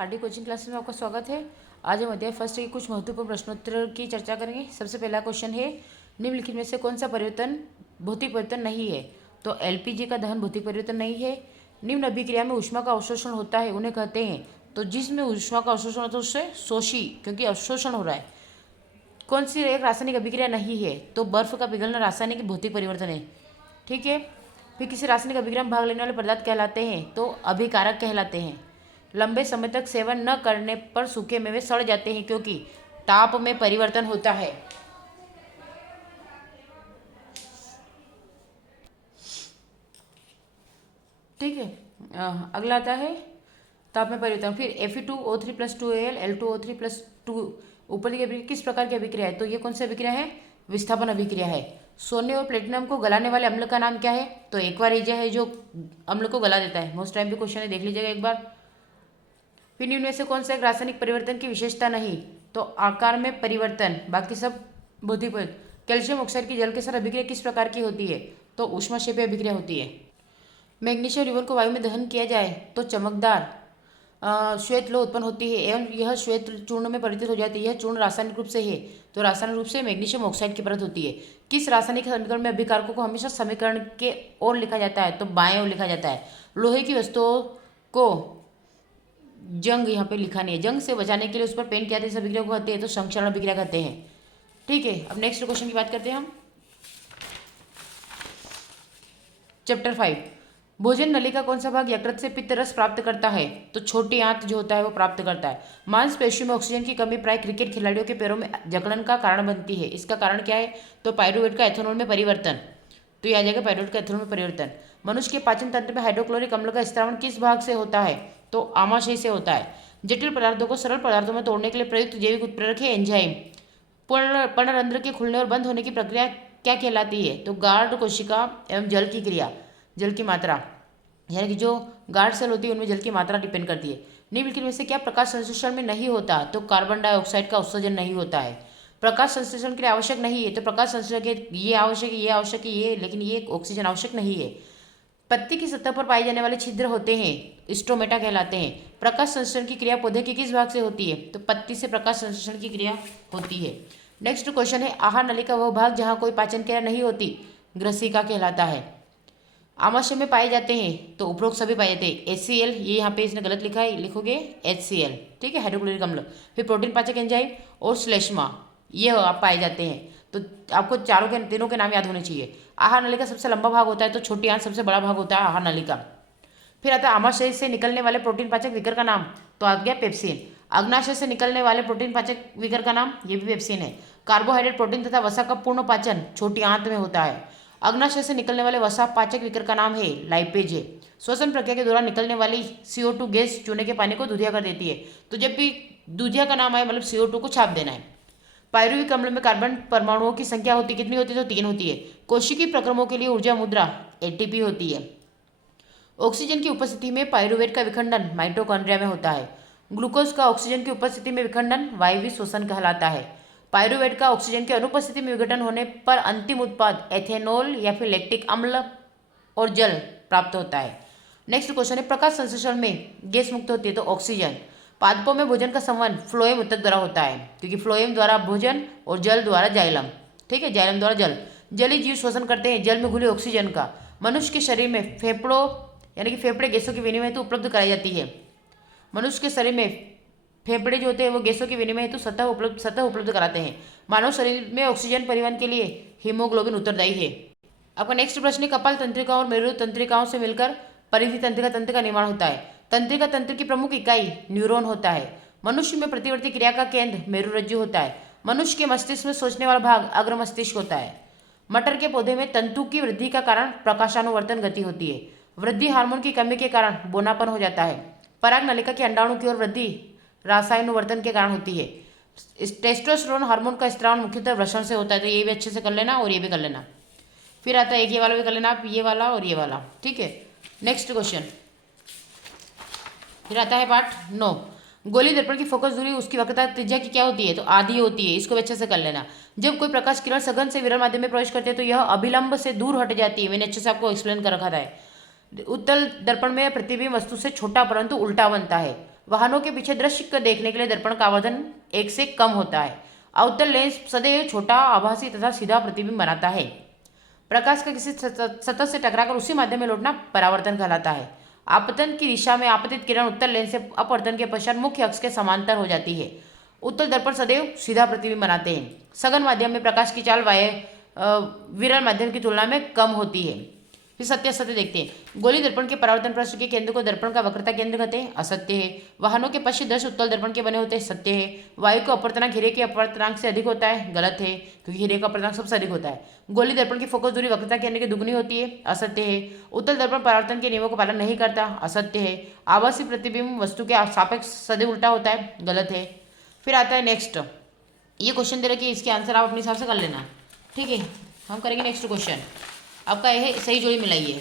RD coaching classes में आपका स्वागत है। आज हम अध्याय फर्स्ट के कुछ महत्वपूर्ण प्रश्नोत्तर की चर्चा करेंगे। सबसे पहला क्वेश्चन है, निम्नलिखित में से कौन सा परिवर्तन भौतिक परिवर्तन नहीं है? तो एलपीजी का दहन भौतिक परिवर्तन नहीं है। निम्न अभिक्रिया में ऊष्मा का अवशोषण होता है उन्हें कहते हैं, तो जिसमें ऊष्मा का अवशोषण होता है उससे शोषी, क्योंकि अवशोषण हो रहा है। कौन सी एक रासायनिक अभिक्रिया नहीं है? तो बर्फ का पिघलना रासायनिक भौतिक परिवर्तन है। ठीक है। फिर किसी रासायनिक अभिक्रिया में भाग लेने वाले पदार्थ कहलाते हैं? तो अभिकारक कहलाते हैं। लंबे समय तक सेवन न करने पर सूखे मेवे सड़ जाते हैं क्योंकि ताप में परिवर्तन होता है। ठीक है। अगला आता है ताप में परिवर्तन। फिर Fe2O3 + 2Al L2O3 + 2 ऊपर की अभिक्रिया किस प्रकार की अभिक्रिया है? तो ये कौन सी अभिक्रिया है? विस्थापन अभिक्रिया है। सोने और प्लेटिनम को गलाने वाले अम्ल का नाम क्या है? तो एक्वारेजिया है जो अम्ल को गला देता है। मोस्ट टाइम भी क्वेश्चन है, देख लीजिएगा एक बार। फिर निम्न में से कौन सा एक रासायनिक परिवर्तन की विशेषता नहीं? तो आकार में परिवर्तन, बाकी सब भौतिक परिवर्तन। कैल्शियम ऑक्साइड की जल के साथ अभिक्रिया किस प्रकार की होती है? तो ऊष्माक्षेपीय अभिक्रिया होती है। मैग्नीशियम रिबन को वायु में दहन किया जाए तो चमकदार श्वेत लौह उत्पन्न होती है एवं यह श्वेत चूर्ण में परिवर्तित हो जाती है। यह चूर्ण रासायनिक रूप से है, तो रासायनिक रूप से मैग्नीशियम ऑक्साइड की परत होती है। किस रासायनिक समीकरण में अभिकारकों को हमेशा समीकरण के ओर लिखा जाता है? तो बाएं ओर लिखा जाता है। लोहे की वस्तुओं को जंग यहाँ पे लिखा नहीं है, जंग से बचाने के लिए उस पर पेंट किया जाता है, अभिक्रिया को कहते हैं तो संक्षारण अभिक्रिया कहते हैं। ठीक है। अब नेक्स्ट क्वेश्चन की बात करते हैं हम। चैप्टर 5, भोजन नली का कौन सा भाग यकृत से पित्त रस प्राप्त करता है? तो छोटी आंत जो होता है वो प्राप्त करता है। मांसपेशियों में ऑक्सीजन की कमी प्राय क्रिकेट खिलाड़ियों के पैरों में जकड़न का कारण बनती है। इसका कारण क्या है? तो पायरुवेट का एथेनॉल में परिवर्तन। तो ये आ जाएगा पायरुवेट का एथेनॉल में परिवर्तन। मनुष्य के पाचन तंत्र में हाइड्रोक्लोरिक अम्ल का स्त्रावण किस भाग से होता है? तो आमाशय से होता है। जटिल पदार्थों को सरल पदार्थों में तोड़ने के लिए प्रयुक्त जैविक उत्प्रेरक है एंजाइम। पर्णरंध्र के खुलने और बंद होने की प्रक्रिया क्या कहलाती है? तो गार्ड कोशिका एवं जल की क्रिया, जल की मात्रा, यानी कि जो गार्ड सेल होती है उनमें जल की मात्रा डिपेंड करती है। निम्नलिखित में से क्या प्रकाश संश्लेषण में नहीं होता? तो कार्बन डाइऑक्साइड का उत्सर्जन नहीं होता है। प्रकाश संश्लेषण के लिए आवश्यक नहीं है, तो प्रकाश संश्लेषण के ये आवश्यक है, ये आवश्यक है, ये, लेकिन ये ऑक्सीजन आवश्यक नहीं है। पत्ती की सतह पर पाए जाने वाले छिद्र होते हैं, स्ट्रोमेटा कहलाते हैं। प्रकाश संश्लेषण की क्रिया पौधे के किस भाग से होती है? तो पत्ती से प्रकाश संश्लेषण की क्रिया होती है। नेक्स्ट क्वेश्चन है, आहार नली का वह भाग जहाँ कोई पाचन क्रिया नहीं होती ग्रसिका कहलाता है। आमाशय में पाए जाते हैं, तो उपरोक्त सभी पाए जाते हैं। HCl, ये यहाँ पे इसने गलत लिखा है, लिखोगे HCl। ठीक है, हाइड्रोक्लोरिक अम्ल। फिर प्रोटीन पाचक एंजाइम और श्लेष्मा, ये आप पाए जाते हैं। तो आपको चारों के तीनों के नाम याद होने चाहिए। आहार नली का सबसे लंबा भाग होता है, तो छोटी आंत सबसे बड़ा भाग होता है आहार नली का। फिर आता है आमाशय से निकलने वाले प्रोटीन पाचक विकर का नाम, तो आ गया पेप्सिन। अग्नाशय से निकलने वाले प्रोटीन पाचक विकर का नाम, ये भी पेप्सिन है। कार्बोहाइड्रेट, प्रोटीन तथा वसा का पूर्ण पाचन छोटी आंत में होता है। अग्नाशय से निकलने वाले वसा पाचक विकर का नाम है लाइपेज है। श्वसन प्रक्रिया के दौरान निकलने वाली CO2 गैस चूने के पानी को दूधिया कर देती है। तो जब भी दूधिया का नाम आए मतलब CO2 को छाप देना है। पायरुविक अम्ल में कार्बन परमाणुओं की संख्या होती कितनी होती है? तो 3 होती है। कोशिकीय प्रक्रमों के लिए ऊर्जा मुद्रा ATP होती है। ऑक्सीजन की उपस्थिति में पायरुवेट का विखंडन माइटोकॉन्ड्रिया में होता है। ग्लूकोज का ऑक्सीजन की उपस्थिति में विखंडन वायवीय श्वसन कहलाता है। पायरुवेट का ऑक्सीजन की अनुपस्थिति में विघटन होने पर अंतिम उत्पाद एथेनॉल या फिर लैक्टिक अम्ल और जल प्राप्त होता है। नेक्स्ट क्वेश्चन है, प्रकाश संश्लेषण में गैस मुक्त होती है, तो ऑक्सीजन। पादपों में भोजन का संवहन फ्लोएम ऊतक द्वारा होता है, क्योंकि फ्लोएम द्वारा भोजन और जल द्वारा जाइलम। ठीक है, जाइलम द्वारा जल। जलीय जीव शोषण करते हैं जल में घुले ऑक्सीजन का। मनुष्य के शरीर में फेफड़ों यानी कि फेफड़े गैसों की विनिमय हेतु उपलब्ध कराई जाती है। मनुष्य के शरीर में फेफड़े जो होते हैं वो गैसों के विनिमय हेतु सतह उपलब्ध कराते हैं। मानव शरीर में ऑक्सीजन परिवहन के लिए हीमोग्लोबिन उत्तरदायी है। आपका नेक्स्ट प्रश्न है, कपाल तंत्रिकाओं और मेरुदंड तंत्रिकाओं से मिलकर परिधि तंत्रिका तंत्र का निर्माण होता है। तंत्रिका तंत्र की प्रमुख इकाई न्यूरॉन होता है। मनुष्य में प्रतिवर्ती क्रिया का केंद्र मेरुरज्जु होता है। मनुष्य के मस्तिष्क में सोचने वाला भाग अग्र मस्तिष्क होता है। मटर के पौधे में तंतु की वृद्धि का कारण प्रकाशानुवर्तन गति होती है। वृद्धि हार्मोन की कमी के कारण बोनापन हो जाता है। पराग नलिका के अंडाणु की ओर वृद्धि रासायनुवर्तन के कारण होती है। टेस्टोस्टेरोन हार्मोन का स्त्रावण मुख्यतः वृषण से होता है, तो ये भी अच्छे से कर लेना और ये भी कर लेना। फिर आता है एक ये वाला भी कर लेना आप, ये वाला और ये वाला। ठीक है, नेक्स्ट क्वेश्चन। फिर आता है पार्ट 9, गोली दर्पण की फोकस दूरी उसकी वक्रता त्रिज्या की क्या होती है? तो आधी होती है, इसको भी अच्छे से कर लेना। जब कोई प्रकाश किरण सघन से विरल माध्यम में प्रवेश करते हैं तो यह अभिलंब से दूर हट जाती है। मैंने अच्छे से आपको एक्सप्लेन कर रखा था। उत्तल दर्पण में प्रतिबिंब वस्तु से छोटा परंतु उल्टा बनता है। वाहनों के पीछे दृश्य को देखने के लिए दर्पण का आवर्धन 1 से कम होता है। अवतल लेंस सदैव छोटा, आभासी तथा सीधा प्रतिबिंब बनाता है। प्रकाश का किसी सतह से टकराकर उसी माध्यम में लौटना परावर्तन कहलाता है। आपतन की दिशा में आपतित किरण उत्तल लेंस से अपवर्तन के पश्चात मुख्य अक्ष के समांतर हो जाती है। उत्तल दर्पण सदैव सीधा प्रतिबिंब बनाते हैं। सघन माध्यम में प्रकाश की चाल विरल माध्यम की तुलना में कम होती है। फिर सत्य असत्य देखते हैं। गोली दर्पण के परावर्तन पृष्ठ के केंद्र को दर्पण का वक्रता केंद्र कहते हैं, असत्य है। वाहनों के पश्चिम दृश्य उत्तल दर्पण के बने होते हैं, सत्य है। वायु का अपवर्तनांक हीरे के अपवर्तनांक से अधिक होता है, गलत है, क्योंकि हीरे का अपवर्तनांक सबसे अधिक होता है। गोली दर्पण की फोकस दूरी वक्रता केंद्र की दुगनी होती है, असत्य है। उत्तल दर्पण परावर्तन के नियमों का पालन नहीं करता, असत्य है। आभासी प्रतिबिंब वस्तु के सापेक्ष सदैव उल्टा होता है, गलत है। फिर आता है नेक्स्ट, ये क्वेश्चन दे रखिए, इसके आंसर आप अपने हिसाब से कर लेना, ठीक है। हम करेंगे नेक्स्ट क्वेश्चन। आपका यह सही जोड़ी मिलाइए।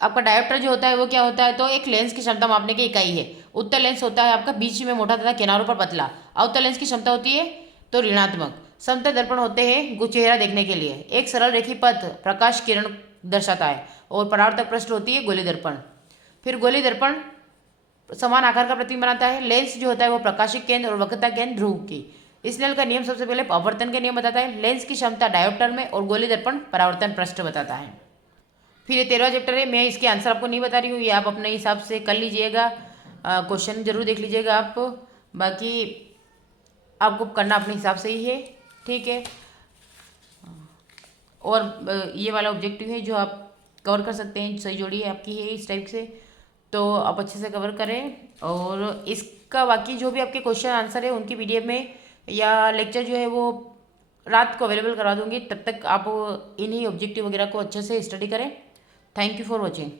आपका डायोप्टर जो होता है वो क्या होता है, तो एक लेंस की क्षमता मापने की इकाई है। उत्तल लेंस होता है आपका बीच में मोटा तथा किनारों पर पतला। अवतल लेंस की क्षमता होती है तो ऋणात्मक। समतल दर्पण होते हैं चेहरा देखने के लिए। एक सरल रेखी पथ प्रकाश किरण दर्शाता है और परावर्तक पृष्ठ होती है गोली दर्पण। फिर गोली दर्पण समान आकार का प्रतिबिंब बनाता है। लेंस जो होता है वो प्रकाशिक केंद्र और वक्रता केंद्र ध्रुव की। स्नेल का नियम सबसे पहले अपवर्तन के नियम बताता है। लेंस की क्षमता डायोप्टर में और गोली दर्पण परावर्तन पृष्ठ बताता है। फिर ये 13वां चैप्टर है, मैं इसके आंसर आपको नहीं बता रही हूँ, ये आप अपने हिसाब से कर लीजिएगा। क्वेश्चन जरूर देख लीजिएगा आप, बाकी आपको करना अपने हिसाब से ही है, ठीक है। और ये वाला ऑब्जेक्टिव है जो आप कवर कर सकते हैं, सही जोड़ी है आपकी है इस टाइप से, तो आप अच्छे से कवर करें। और इसका बाकी जो भी आपके क्वेश्चन आंसर है उनकी PDF में या लेक्चर जो है वो रात को अवेलेबल करा दूंगी। तब तक आप इन्हीं ऑब्जेक्टिव वगैरह को अच्छे से स्टडी करें। Thank you for watching.